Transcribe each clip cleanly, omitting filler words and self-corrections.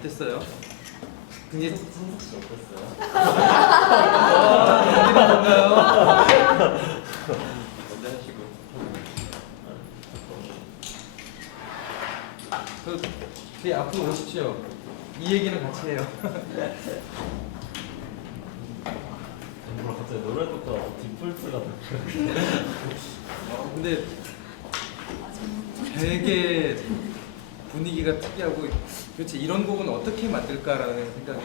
어땠어요? 굉장히 상석 씨 어땠어요? 어디가 뭔가요? 먼저 하시고. 그 앞으로 오십시오. 이 얘기는 같이 해요. 뭐라 갑자기 노래 듣고 디폴트가 됐어요. 근데 되게 분위기가 특이하고 도대체 이런 곡은 어떻게 만들까라는 생각이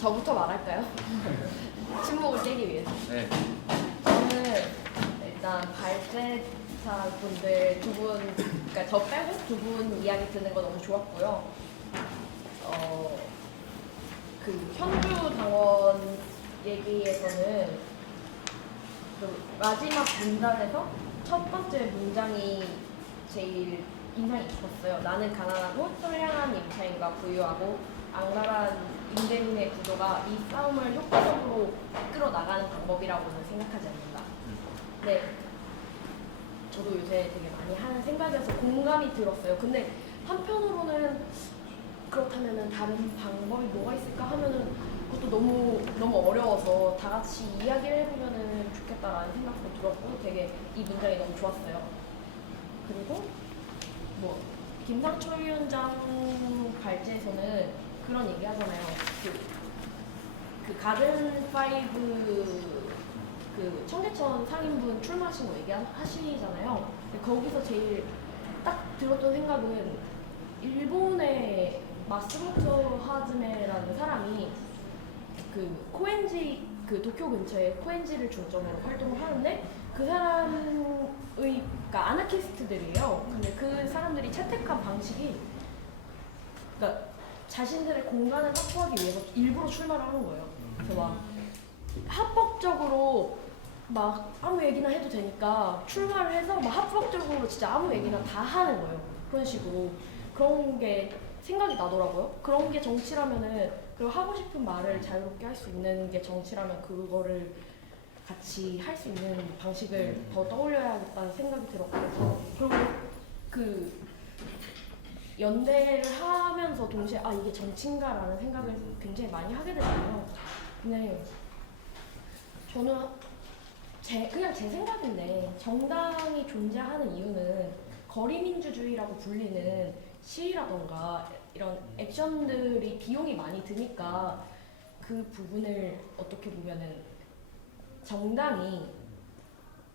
저부터 말할까요? 침묵을 깨기 위해서. 네. 저는 일단 발제자 분들 두 분, 그러니까 저 빼고 두 분 이야기 듣는 거 너무 좋았고요. 그 현주 당원 얘기에서는 그 마지막 문단에서 첫 번째 문장이 제일 인상이 깊었어요. 나는 가난하고 선량한 임차인과 부유하고 악랄한 임대인의 구조가 이 싸움을 효과적으로 이끌어 나가는 방법이라고는 생각하지 않는다. 네, 저도 요새 되게 많이 하는 생각이어서 공감이 들었어요. 근데 한편으로는 그렇다면은 다른 방법이 뭐가 있을까 하면은 그것도 너무 어려워서 다 같이 이야기를 해보면은 좋겠다라는 생각도 들었고 되게 이 문장이 너무 좋았어요. 그리고 뭐 김상철 위원장 발제에서는 그런 얘기 하잖아요. 그 가든 파이브 그 청계천 상인분 출마하신 거 얘기하시잖아요. 근데 거기서 제일 딱 들었던 생각은 일본의 마스모토 하즈메라는 사람이 그 코엔지 그 도쿄 근처에 코엔지를 중점으로 활동을 하는데 그 사람의 그러니까 아나키스트들이에요. 근데 그 사람들이 채택한 방식이 그러니까 자신들의 공간을 확보하기 위해서 일부러 출마를 하는 거예요. 그래서 막 합법적으로 막 아무 얘기나 해도 되니까 출마를 해서 막 합법적으로 진짜 아무 얘기나 다 하는 거예요. 그런 식으로 그런 게 생각이 나더라고요. 그런 게 정치라면은 그 하고 싶은 말을 자유롭게 할 수 있는 게 정치라면 그거를 같이 할 수 있는 방식을 더 떠올려야겠다는 생각이 들었고 그리고 그 연대를 하면서 동시에 아 이게 정치인가라는 생각을 굉장히 많이 하게 되잖아요. 근데 저는 그냥 제 생각인데 정당이 존재하는 이유는 거리민주주의라고 불리는 시위라던가 이런 액션들이 비용이 많이 드니까 그 부분을 어떻게 보면은 정당이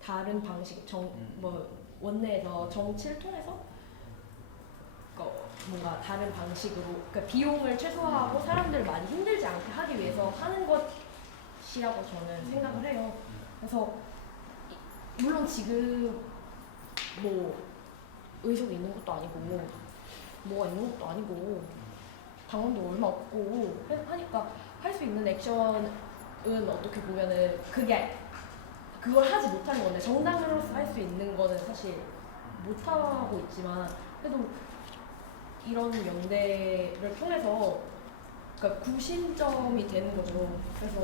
다른 방식 뭐 원내에서 정치를 통해서 뭔가 다른 방식으로 그러니까 비용을 최소화하고 사람들을 많이 힘들지 않게 하기 위해서 하는 것이라고 저는 생각을 해요. 그래서 물론 지금 뭐 의석이 있는 것도 아니고 뭐가 있는 것도 아니고 당원도 얼마 없고 하니까 할 수 있는 액션은 어떻게 보면은 그걸 하지 못하는 건데 정당으로서 할 수 있는 거는 사실 못하고 있지만 그래도 이런 연대를 통해서 그러니까 구심점이 되는 거죠. 그래서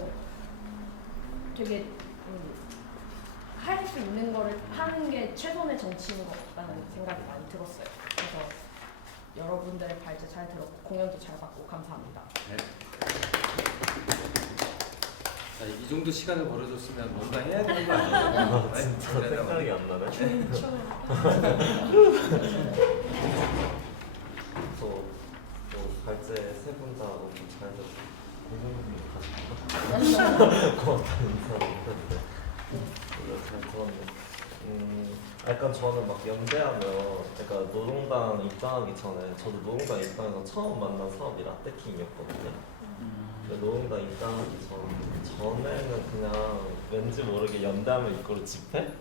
되게 할 수 있는 거를 하는 게 최선의 정치인 것 같다는 생각이 많이 들었어요. 그래서 여러분들의 발제 잘 들었고 공연도 잘 봤고 감사합니다. 네. 자, 이 정도 시간을 벌어줬으면 뭔가 해야 되는 거 아니에요? 진짜 생각이 안 나네. 저 발제 세 분 다 너무 잘 들었어요. 공연님 가실까? 고맙다는 인사를 했는데 잘 들었네. 약간 저는 막 연대하면 약간 노동당 입당하기 전에 저도 노동당 입당해서 처음 만난 사업이 라떼킹이었거든요. 근데 노동당 입당하기 전에는 그냥 왠지 모르게 연대하면 이거를 집회?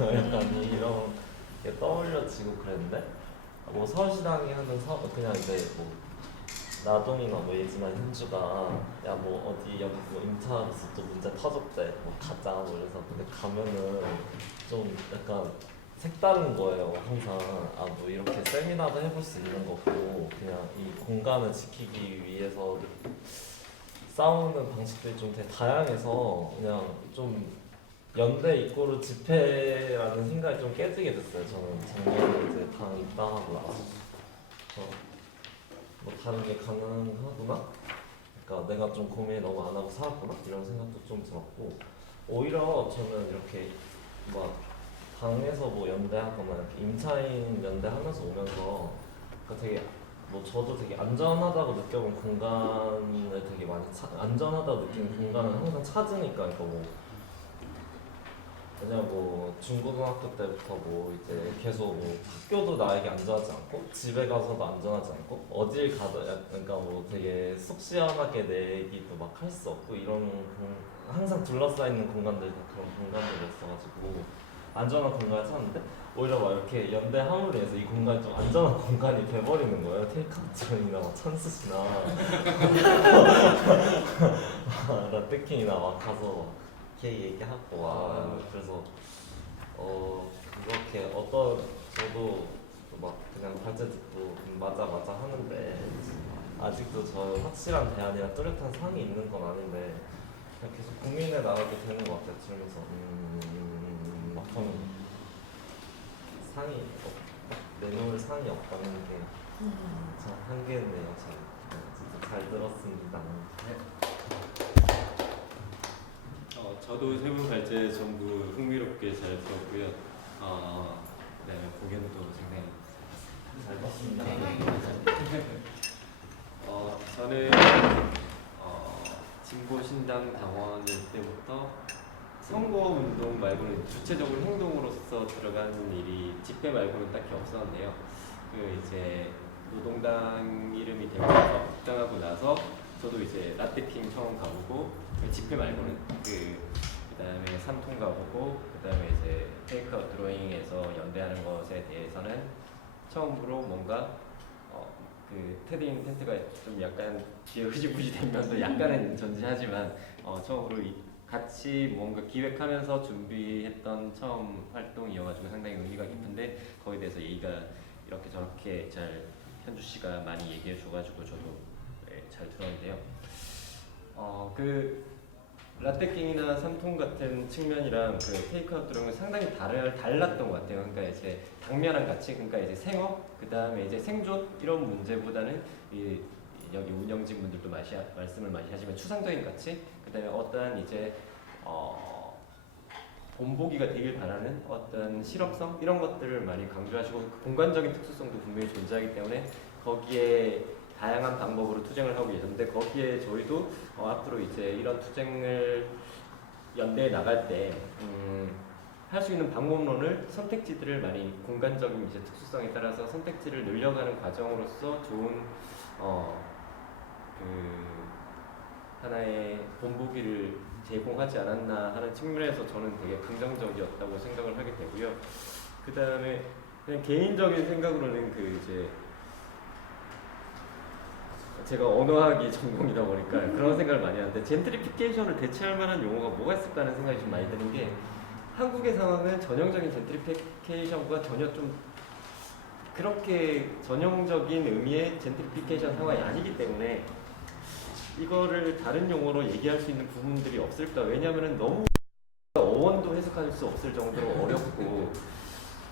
약간 이런 게 떠올려지고 그랬는데 뭐 서울시당이 하는 사업 그냥 이제 뭐 나동이나 뭐 예지나 현주가 야 뭐 어디 여기 뭐 임차로서 또 문제 터졌대 뭐 가자 뭐 이래서 근데 가면은 좀 약간 색다른 거예요. 항상 아 뭐 이렇게 세미나도 해볼 수 있는 거고 그냥 이 공간을 지키기 위해서 싸우는 방식들이 좀 되게 다양해서 그냥 좀 연대 이꼬르 집회라는 생각이 좀 깨지게 됐어요. 저는 작년에 이제 당 입당하고 나서 뭐 다른 게 가능하구나. 그러니까 내가 좀 고민 너무 안 하고 살았구나 이런 생각도 좀 들었고 오히려 저는 이렇게 막 당에서 뭐 연대하거나 이렇게 임차인 연대하면서 오면서 그러니까 되게 뭐 저도 되게 안전하다고 느껴본 공간을 되게 많이 안전하다고 느끼는 공간을 항상 찾으니까 그러니까 뭐 왜냐면 뭐 중고등학교 때부터 뭐 이제 계속 뭐 학교도 나에게 안전하지 않고 집에 가서도 안전하지 않고 어딜 가도 그러니까 뭐 되게 속 시원하게 내 얘기도 막 할 수 없고 이런 항상 둘러싸여 있는 공간들이 다 그런 공간들이었어가지고 안전한 공간을 찾는데 오히려 막 이렇게 연대 함으로 해서 이 공간이 좀 안전한 공간이 돼버리는 거예요. 테이크아웃이나 막 찬스시나 라떼킹이나 막 가서 걔 얘기하고 와 그래서 그렇게 어떤 저도 막 그냥 발제 듣고 맞아 하는데 아직도 저 확실한 대안이나 뚜렷한 상이 있는 건 아닌데 그냥 계속 고민해 나가게 되는 것 같아요. 들으면서 막 하면 상이 내놓을 상이 없다는 게 참 한계였네요. 진짜 잘 들었습니다. 저도 세 분 발제 전부 흥미롭게 잘 들었고요. 네, 공연도 상당히 잘 봤습니다. 저는 진보신당 당원일 때부터 선거운동 말고는 주체적으로 행동으로서 들어간 일이 집회 말고는 딱히 없었는데요. 그 이제 노동당 이름이 되면서 입당하고 나서 저도 이제 라떼핑 처음 가보고 집회 말고는 그다음에 삼통 가보고 그다음에 이제 테이크아웃 드로잉에서 연대하는 것에 대해서는 처음으로 뭔가 그 테드인 텐트가 좀 약간 뒤에 흐지부지 면도 약간은 존재하지만 처음으로 같이 뭔가 기획하면서 준비했던 처음 활동이어가지고 상당히 의미가 깊은데 거기에 대해서 얘기가 이렇게 저렇게 잘 현주 씨가 많이 얘기해 줘가지고 저도 잘 들었는데요. 그 라떼킹이나 삼통 같은 측면이랑 그 테이크아웃 드로잉은 상당히 달랐던 것 같아요. 그러니까 이제 당면한 가치, 그러니까 이제 생업, 그 다음에 이제 생존 이런 문제보다는 여기 운영진 분들도 말씀을 많이 하시면 추상적인 가치, 그 다음에 어떠한 이제 본보기가 되길 바라는 어떤 실험성 이런 것들을 많이 강조하시고 그 공간적인 특수성도 분명히 존재하기 때문에 거기에 다양한 방법으로 투쟁을 하고 계셨는데 거기에 저희도 앞으로 이제 이런 투쟁을 연대에 나갈 때 할 수 있는 방법론을 선택지들을 많이 공간적인 이제 특수성에 따라서 선택지를 늘려가는 과정으로서 좋은 그 하나의 본보기를 제공하지 않았나 하는 측면에서 저는 되게 긍정적이었다고 생각을 하게 되고요. 그 다음에 그냥 개인적인 생각으로는 그 이제 제가 언어학이 전공이다 보니까 그런 생각을 많이 하는데 젠트리피케이션을 대체할 만한 용어가 뭐가 있을까 하는 생각이 좀 많이 드는 게 한국의 상황은 전형적인 젠트리피케이션과 전혀 좀 그렇게 전형적인 의미의 젠트리피케이션 상황이 아니기 때문에 이거를 다른 용어로 얘기할 수 있는 부분들이 없을까? 왜냐하면 너무 어원도 해석할 수 없을 정도로 어렵고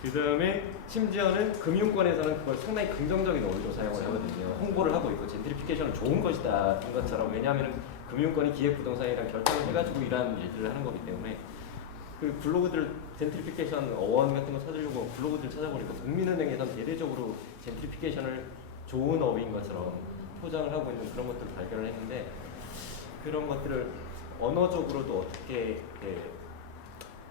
그 다음에 심지어는 금융권에서는 그걸 상당히 긍정적인 어휘로 사용을 하거든요. 홍보를 하고 있고 젠트리피케이션은 좋은 것이다 인 것처럼 왜냐하면 금융권이 기획부동산이랑 결탁을 해가지고 이러한 일들을 하는 거기 때문에 그 블로그들 젠트리피케이션 어원 같은 거 찾으려고 블로그들 찾아보니까 국민은행에선 대대적으로 젠트리피케이션을 좋은 어휘인 것처럼 포장을 하고 있는 그런 것들을 발견을 했는데 그런 것들을 언어적으로도 어떻게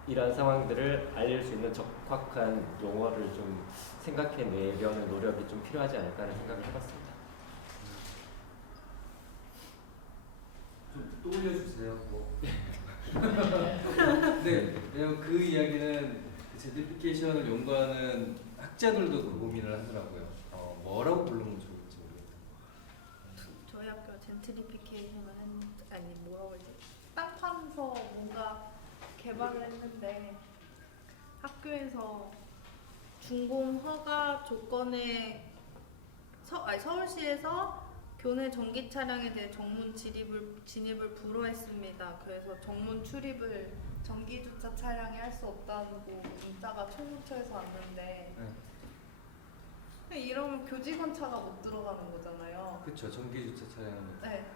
이러한 상황들을 알릴 수 있는 적확한 용어를 좀 생각해내려는 노력이 좀 필요하지 않을까 하는 생각을 해봤습니다. 좀 떠올려주세요. 뭐. 네, 왜냐면 그 이야기는 젠트리피케이션을 연구하는 학자들도 그 고민을 하더라고요. 뭐라고 부르면 좋을지 모르겠어요. 저희 학교 젠트리피케이션을 아니 뭐라고 하지? 땅 파면서 뭔가 개발을 했는데 학교에서 준공 허가 조건에 서울시에서 교내 전기 차량에 대해 정문 진입을 불허했습니다. 그래서 정문 출입을 전기 주차 차량이 할 수 없다고 문자가 총무처에서 왔는데 네. 이러면 교직원 차가 못 들어가는 거잖아요. 그렇죠. 전기 주차 차량은 네.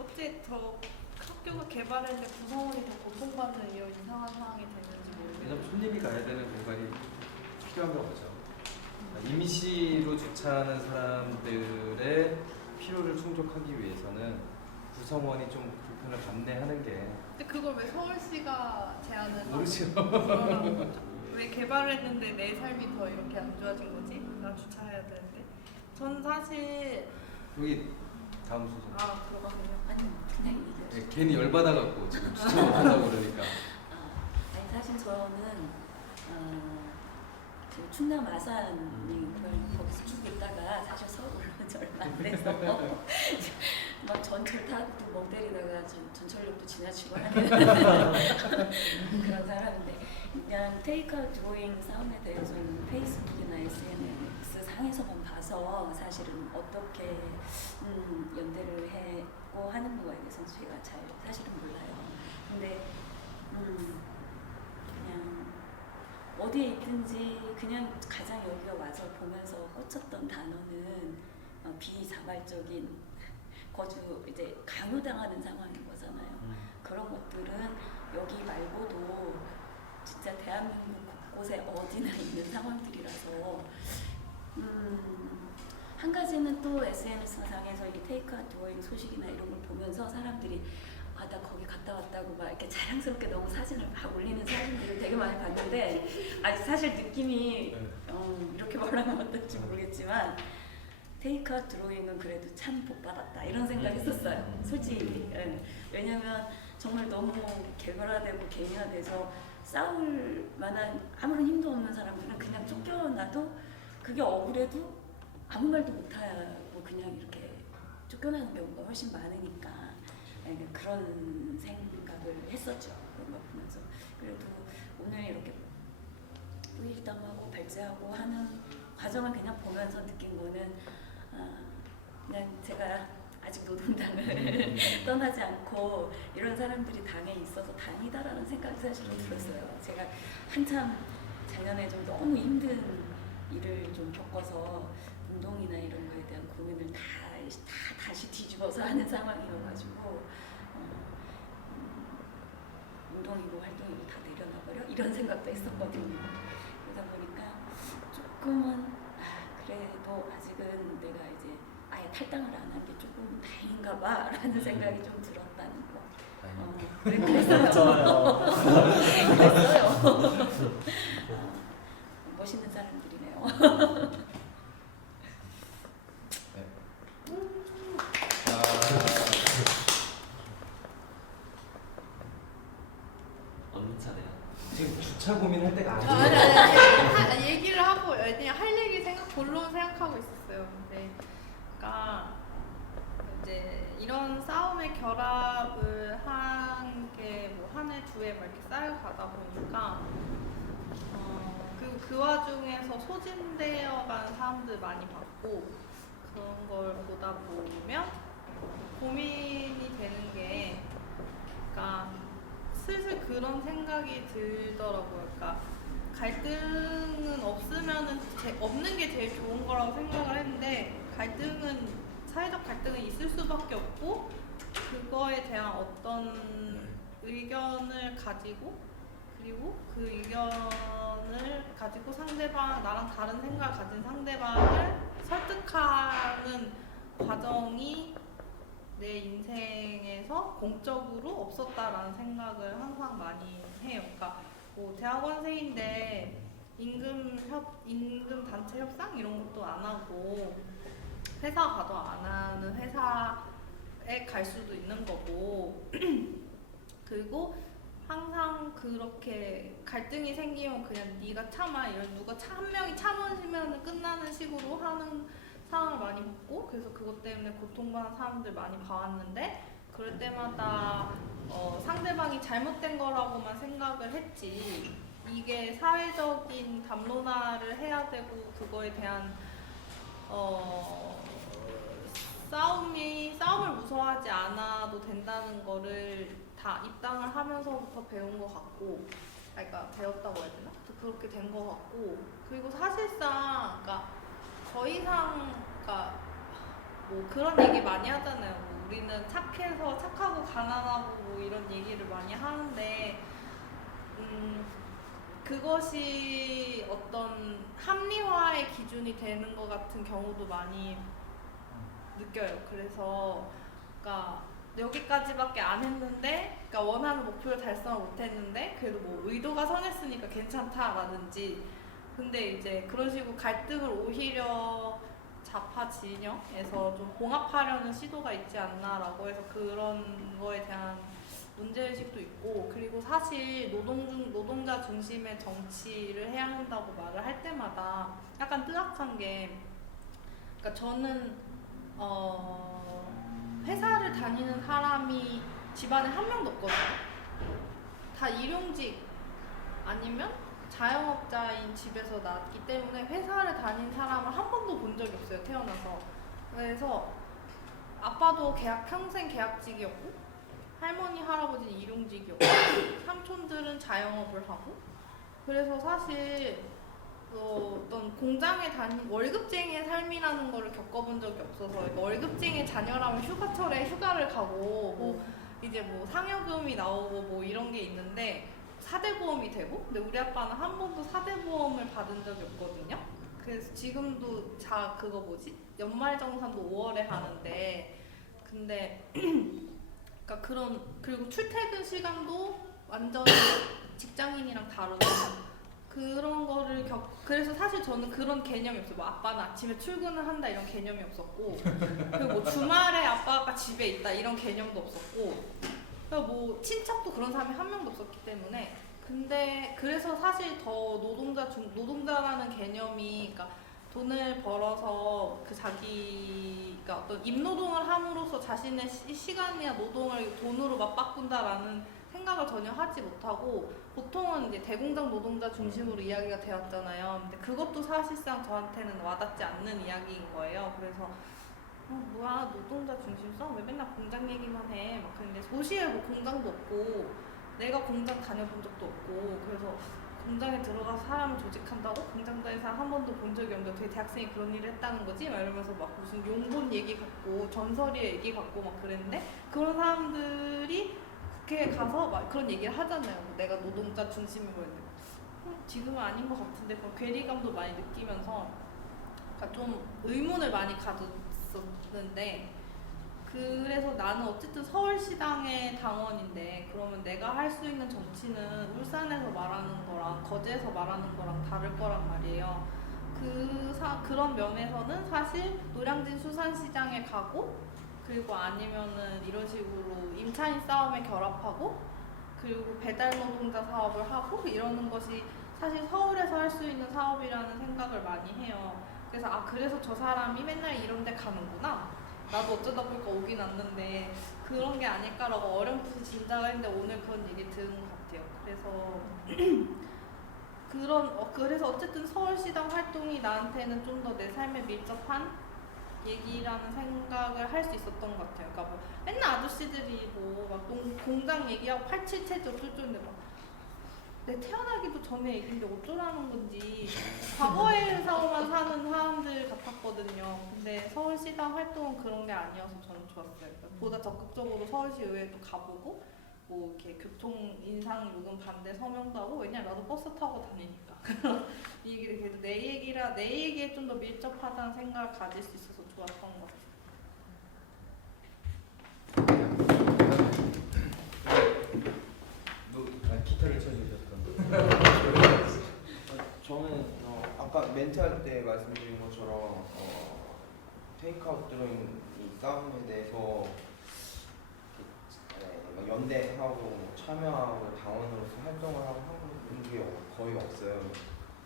어째 더 학교가 개발했는데 구성원이 더 고통받는 이런 이상한 상황이 됐는지 모르겠어요. 왜냐면 손님이 가야 되는 공간이 필요한가 보죠. 임시로 주차하는 사람들의 필요를 충족하기 위해서는 구성원이 좀 불편을 감내하는 게 근데 그걸 왜 서울시가 제안을 모르죠. 그러라는 거죠? 왜 개발을 했는데 내 삶이 더 이렇게 안 좋아진 거지? 나 주차해야 되는데. 전 사실 여기 다음 소송. 그러거든요. 아니 그냥 얘기해. 예, 괜히 열받아갖고 지금 주차 못한다고 그러니까. 아니 사실 저는 그 충남 아산이 거기서 쭉 있다가 사실 서울 올라온 지 얼마 안 돼서 막 전철 타고 멍 때리다가 전철역도 지나치고 하는 그런 사람인데 그냥 테이크아웃 드로잉 싸움에 대해서는 페이스북이나 SNS 상에서만 봐서 사실은 어떻게 연대를 했고 하는 거에 대해서는 제가 잘 사실은 몰라요. 근데 그냥 어디에 있든지 그냥 가장 여기가 와서 보면서 꽂혔던 단어는 비자발적인 거주 이제 강요당하는 상황인 거잖아요. 그런 것들은 여기 말고도 진짜 대한민국 곳곳에 어디나 있는 상황들이라서 한 가지는 또 SNS 상에서 이 테이크아웃 드로잉 소식이나 이런 걸 보면서 사람들이 나 거기 갔다 왔다고 막 이렇게 자랑스럽게 너무 사진을 막 올리는 사진들을 되게 많이 봤는데 사실 느낌이 이렇게 말하면 어떨지 모르겠지만 테이크아웃 드로잉은 그래도 참 복받았다 이런 생각했었어요. 솔직히. 왜냐면 정말 너무 개별화되고 개인화돼서 싸울 만한 아무런 힘도 없는 사람들은 그냥 쫓겨나도 그게 억울해도 아무 말도 못하고 그냥 이렇게 쫓겨나는 경우가 훨씬 많으니까 그런 생각을 했었죠. 그런 걸 보면서. 그래도 오늘 이렇게 후일담하고 발제하고 하는 과정을 그냥 보면서 느낀 거는 그냥 제가 아직 노동당을 떠나지 않고 이런 사람들이 당에 있어서 다행이다라는 생각이 사실은 들었어요. 제가 한참 작년에 좀 너무 힘든 일을 좀 겪어서 운동이나 이런 거에 대한 고민을 다시 뒤집어서 하는 상황이어가지고 운동이고 활동이고 다 내려놔버려? 이런 생각도 했었거든요. 그러다 보니까 조금은 그래도 아직은 내가 이제 아예 탈당을 안 한 게 조금 다행인가 봐 라는 생각이 좀 들었다는 거. 그랬어요. 그랬어요. 멋있는 사람들이네요. 어느 차례야? 지금 주차 고민할 때가 아니에요. 아니, 얘기를 하고 그냥 할 얘기 본론 생각하고 있었어요. 근데 그러니까 이제 이런 싸움의 결합을 한 게 뭐 한 해, 두 해 막 이렇게 쌓여가다 보니까 그 와중에서 소진되어가는 사람들 많이 봤고 그런 걸 보다 보면 고민이 되는 게 그러니까 슬슬 그런 생각이 들더라고요. 그러니까 갈등은 없는 게 제일 좋은 거라고 생각을 했는데 사회적 갈등은 있을 수밖에 없고 그거에 대한 어떤 의견을 가지고 그리고 그 의견을 가지고 나랑 다른 생각을 가진 상대방을 설득하는 과정이 내 인생에서 공적으로 없었다라는 생각을 항상 많이 해요. 그러니까 뭐 대학원생인데 임금 단체 협상 이런 것도 안 하고 회사 가도 안 하는 회사에 갈 수도 있는 거고 그리고 항상 그렇게 갈등이 생기면 그냥 네가 참아 이런 누가 한 명이 참으시면 끝나는 식으로 하는 상황을 많이 봤고 그래서 그것 때문에 고통받는 사람들 많이 봐왔는데 그럴 때마다 상대방이 잘못된 거라고만 생각을 했지 이게 사회적인 담론화를 해야 되고 그거에 대한 싸움을 무서워하지 않아도 된다는 거를 다 입당을 하면서부터 배운 것 같고, 그러니까 배웠다고 해야 되나? 그렇게 된 것 같고, 그리고 사실상 그러니까 더 이상 그러니까 뭐 그런 얘기 많이 하잖아요. 뭐 우리는 착해서 착하고 가난하고 뭐 이런 얘기를 많이 하는데 그것이 어떤 합리화의 기준이 되는 것 같은 경우도 많이 느껴요. 그래서 그러니까 여기까지밖에 안 했는데, 그러니까 원하는 목표를 달성을 못했는데 그래도 뭐 의도가 선했으니까 괜찮다라든지, 근데 이제 그런 식으로 갈등을 오히려 좌파 진영에서 좀 봉합하려는 시도가 있지 않나라고 해서 그런 거에 대한 문제의식도 있고, 그리고 사실 노동자 중심의 정치를 해야 한다고 말을 할 때마다 약간 뜨악한 게, 그러니까 저는 회사를 다니는 사람이 집안에 한 명도 없거든요. 다 일용직 아니면 자영업자인 집에서 낳았기 때문에 회사를 다닌 사람을 한 번도 본 적이 없어요, 태어나서. 그래서 아빠도 평생 계약직이었고, 할머니, 할아버지는 일용직이었고, 삼촌들은 자영업을 하고, 그래서 사실 어떤 공장에 월급쟁이의 삶이라는 거를 겪어본 적이 없어서, 그러니까 월급쟁이 자녀라면 휴가철에 휴가를 가고 뭐 이제 뭐 상여금이 나오고 뭐 이런 게 있는데 4대 보험이 되고, 근데 우리 아빠는 한 번도 4대 보험을 받은 적이 없거든요. 그래서 지금도 그거 뭐지? 연말정산도 5월에 하는데, 근데 그러니까 그리고 출퇴근 시간도 완전히 직장인이랑 다르고, 그런 거를 그래서 사실 저는 그런 개념이 없어요. 뭐 아빠는 아침에 출근을 한다 이런 개념이 없었고, 그리고 뭐 주말에 아빠가 집에 있다 이런 개념도 없었고, 그리고 뭐 친척도 그런 사람이 한 명도 없었기 때문에. 근데 그래서 사실 더 노동자라는 개념이, 그러니까 돈을 벌어서 그러니까 어떤 임노동을 함으로써 자신의 시간이나 노동을 돈으로 맞바꾼다라는 생각을 전혀 하지 못하고, 보통은 이제 대공장 노동자 중심으로 이야기가 되었잖아요. 근데 그것도 사실상 저한테는 와닿지 않는 이야기인 거예요. 그래서 뭐야, 노동자 중심성? 왜 맨날 공장 얘기만 해? 막 근데 도시에 뭐 공장도 없고, 내가 공장 다녀본 적도 없고, 그래서 공장에 들어가서 사람을 조직한다고? 공장 다니는 사람 한 번도 본 적이 없는데 어떻게 대학생이 그런 일을 했다는 거지? 막 이러면서 막 무슨 용본 얘기 같고 전설의 얘기 같고 막 그랬는데, 그런 사람들이 국회에 가서 막 그런 얘기를 하잖아요. 뭐 내가 노동자 중심이고 했는데 지금은 아닌 것 같은데, 그런 괴리감도 많이 느끼면서 그러니까 좀 의문을 많이 가졌었는데, 그래서 나는 어쨌든 서울시당의 당원인데 그러면 내가 할 수 있는 정치는 울산에서 말하는 거랑 거제에서 말하는 거랑 다를 거란 말이에요. 그런 면에서는 사실 노량진 수산시장에 가고, 그리고 아니면은 이런 식으로 임차인 싸움에 결합하고, 그리고 배달 노동자 사업을 하고 이러는 것이 사실 서울에서 할 수 있는 사업이라는 생각을 많이 해요. 그래서 그래서 저 사람이 맨날 이런 데 가는구나, 나도 어쩌다 보니까 오긴 왔는데 그런 게 아닐까라고 어렴풋이 짐작을 했는데 오늘 그런 얘기 들은 것 같아요. 그래서 어쨌든 서울시당 활동이 나한테는 좀 더 내 삶에 밀접한 얘기라는 생각을 할 수 있었던 것 같아요. 그러니까 뭐 맨날 아저씨들이 뭐 막 공장 얘기하고 877제 어쩌는데 막 내 태어나기도 전에 얘기인데 어쩌라는 건지 과거에서만 사는 사람들 같았거든요. 근데 서울시당 활동은 그런 게 아니어서 저는 좋았어요. 그러니까 보다 적극적으로 서울시 의회도 가보고, 뭐 이렇게 교통 인상 요금 반대 서명도 하고, 왜냐면 나도 버스 타고 다니니까. 이 얘기를 그래도 내 얘기에 좀 더 밀접하다는 생각을 가질 수 있어서 좋았던 것 같아요. 기타를 쳐주셨던. 저는 아까 멘트할 때 말씀드린 것처럼 테이크아웃 들어있는 이 싸움에 대해서 연대하고 참여하고 당원으로서 활동을 하고 한 게 거의 없어요.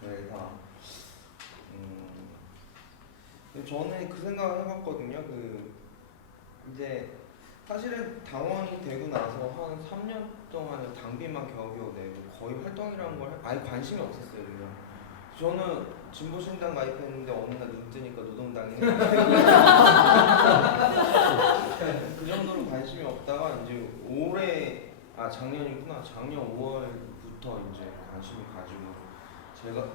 그래서 저는 그 생각을 해봤거든요. 이제 사실은 당원이 되고 나서 한 3년 동안은 당비만 겨우겨우 내고 거의 활동이라는 걸 아예 관심이 없었어요. 그냥 저는 진보신당 가입했는데 어느 날 눈 뜨니까 노동당이네. 그 정도로 관심이 없다가 이제 작년이구나. 작년 5월부터 이제 관심을 가지고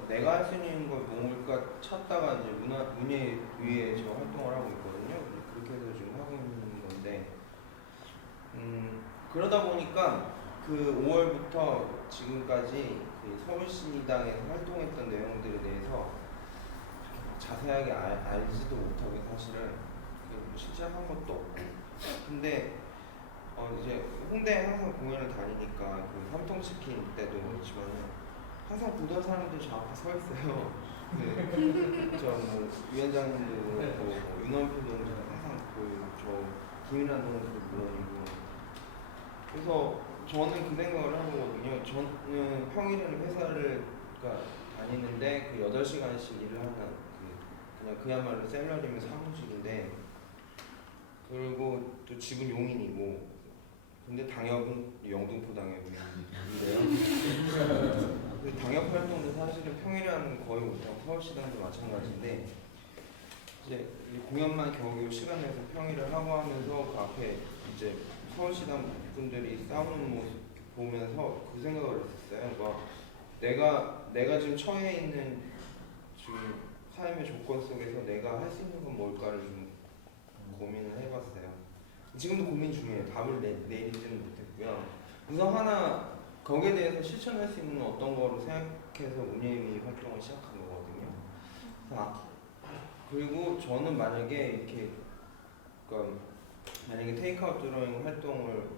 내가 할 수 있는 걸 뭘까 찾다가 이제 문예위에 저 활동을 하고 있거든요. 그렇게 해서 지금 하고 있는 건데, 그러다 보니까 그 5월부터 지금까지 그 서울시당에서 활동했던 내용들에 대해서 자세하게 알지도 못하고 사실은 실제 한 것도 없고. 근데 이제 홍대에 항상 공연을 다니니까 그 삼통치킨 때도 그렇지만은 항상 보던 사람들이 저 앞에 서 있어요. 저뭐 위원장님도 그렇고 뭐 윤원표도 항상 보이고 저 김인환 동도 물론이고. 그래서 저는 그 생각을 하거든요. 저는 평일에는 회사를 다니는데 그 8시간씩 일을 하는 그냥 그야말로 셀러리면 사무직인데, 그리고 또 집은 용인이고, 근데 당협은 영등포 당협이래요. 그 당협 활동도 사실은 평일에 하는 거 거의 못하고 서울시당도 마찬가지인데, 이제 공연만 겨우겨우 시간 내서 평일을 하고 하면서 그 앞에 이제 서울시당 분들이 싸우는 모습 보면서 그 생각을 했었어요. 내가 지금 처해 있는 지금 삶의 조건 속에서 내가 할 수 있는 건 뭘까를 좀 고민을 해봤어요. 지금도 고민 중이에요. 답을 내리지는 못했고요. 우선 하나 거기에 대해서 실천할 수 있는 어떤 거로 생각해서 문예위 활동을 시작한 거거든요. 그리고 저는 만약에 이렇게 만약에 테이크아웃 드로잉 활동을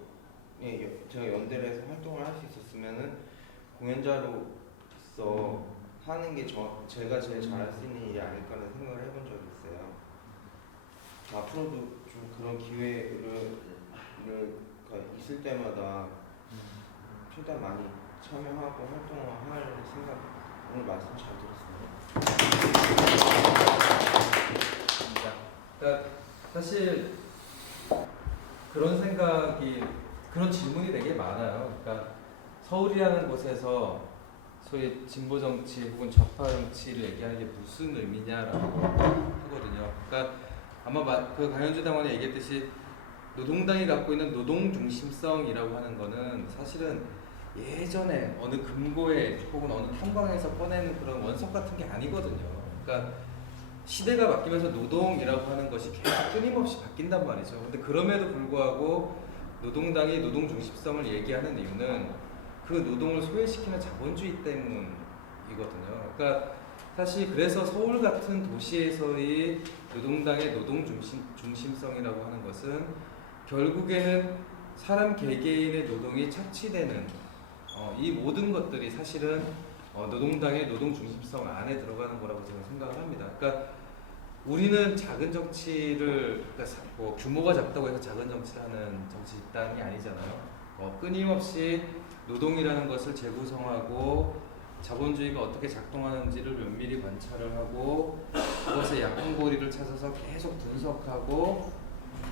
제가 연대를 해서 활동을 할 수 있었으면은 공연자로서 하는 게 제가 제일 잘할 수 있는 일이 아닐까라는 생각을 해본 적이 있어요. 앞으로도 좀 그런 기회를 있을 때마다 최대한 많이 참여하고 활동을 할 생각. 오늘 말씀 잘 들었습니다. 그러니까 사실 그런 질문이 되게 많아요. 그러니까 서울이라는 곳에서 소위 진보 정치 혹은 좌파 정치를 얘기하는 게 무슨 의미냐라고 하거든요. 그러니까 아마 그 강현주 당원이 얘기했듯이 노동당이 갖고 있는 노동 중심성이라고 하는 거는 사실은 예전에 어느 금고에 혹은 어느 탄광에서 꺼내는 그런 원석 같은 게 아니거든요. 그러니까 시대가 바뀌면서 노동이라고 하는 것이 계속 끊임없이 바뀐단 말이죠. 근데 그럼에도 불구하고 노동당이 노동 중심성을 얘기하는 이유는 그 노동을 소외시키는 자본주의 때문이거든요. 그러니까 사실 그래서 서울 같은 도시에서의 노동당의 노동 중심성이라고 하는 것은 결국에는 사람 개개인의 노동이 착취되는 이 모든 것들이 사실은 노동당의 노동 중심성 안에 들어가는 거라고 저는 생각을 합니다. 그러니까 우리는 작은 정치를 뭐 규모가 작다고 해서 작은 정치를 하는 정치 집단이 아니잖아요. 끊임없이 노동이라는 것을 재구성하고 자본주의가 어떻게 작동하는지를 면밀히 관찰을 하고 그것의 약분고리를 찾아서 계속 분석하고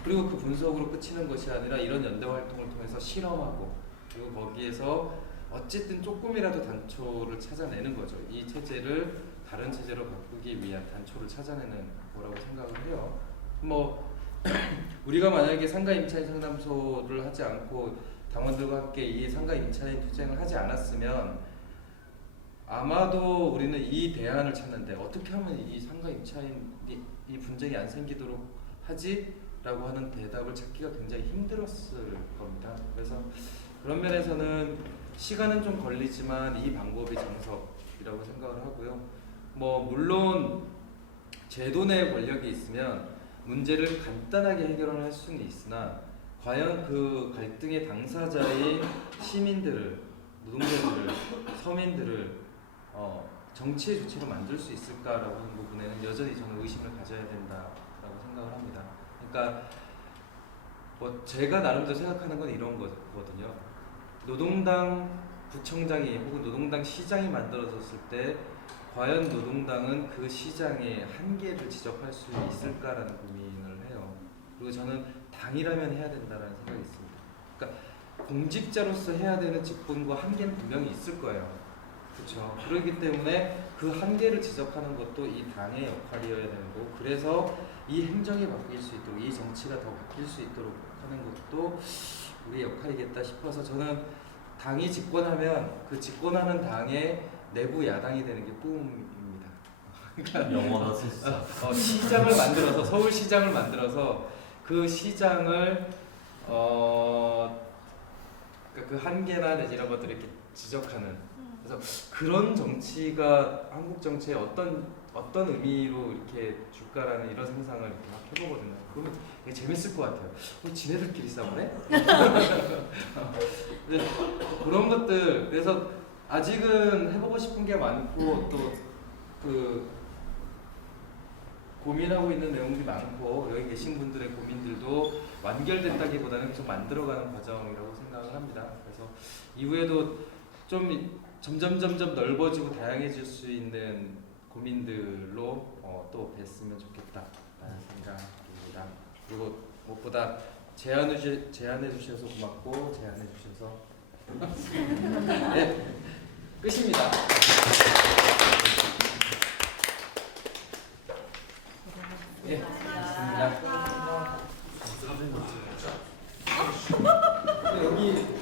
그리고 그 분석으로 그치는 것이 아니라 이런 연대 활동을 통해서 실험하고 그리고 거기에서 어쨌든 조금이라도 단초를 찾아내는 거죠. 이 체제를 다른 체제로 바꾸기 위한 단초를 찾아내는 거라고 생각을 해요. 뭐 우리가 만약에 상가 임차인 상담소를 하지 않고 당원들과 함께 이 상가 임차인 투쟁을 하지 않았으면 아마도 우리는 이 대안을 찾는데 어떻게 하면 이 상가 임차인 이 분쟁이 안 생기도록 하지? 라고 하는 대답을 찾기가 굉장히 힘들었을 겁니다. 그래서 그런 면에서는 시간은 좀 걸리지만 이 방법이 정석이라고 생각을 하고요. 뭐 물론 제도 내 권력이 있으면 문제를 간단하게 해결을 할 수는 있으나 과연 그 갈등의 당사자인 시민들을, 노동자들을, 서민들을 정치의 주체로 만들 수 있을까라고 하는 부분에는 여전히 저는 의심을 가져야 된다라고 생각을 합니다. 그러니까 뭐 제가 나름대로 생각하는 건 이런 거거든요. 노동당 구청장이 혹은 노동당 시장이 만들어졌을 때 과연 노동당은 그 시장의 한계를 지적할 수 있을까라는 고민을 해요. 그리고 저는 당이라면 해야 된다는 생각이 있습니다. 그러니까 공직자로서 해야 되는 직분과 한계는 분명히 있을 거예요. 그렇죠. 그렇기 때문에 그 한계를 지적하는 것도 이 당의 역할이어야 되는 거고, 그래서 이 행정이 바뀔 수 있도록, 이 정치가 더 바뀔 수 있도록 하는 것도 우리의 역할이겠다 싶어서, 저는 당이 집권하면 그 집권하는 당의 내부 야당이 되는 게 꿈입니다. 영원한 소수자. 시장을 만들어서, 서울시장을 만들어서 그 시장을 그 한계나 내지 이런 것들을 이렇게 지적하는, 그래서 그런 정치가 한국 정치에 어떤 의미로 이렇게 줄까라는 이런 상상을 이렇게 막 해보거든요. 그러면 되게 재밌을 것 같아요. 지네들끼리 싸우네? 근데 그런 것들, 그래서 아직은 해보고 싶은 게 많고 또 그 고민하고 있는 내용들이 많고, 여기 계신 분들의 고민들도 완결됐다기보다는 계속 만들어가는 과정이라고 생각을 합니다. 그래서 이후에도 좀 점점 넓어지고 다양해질 수 있는 고민들로 또 뵀으면 좋겠다라는 생각입니다. 그리고 무엇보다 제안해 주셔서 고맙고, 제안해 주셔서 네, 끝입니다. 예, 고맙습니다. 여기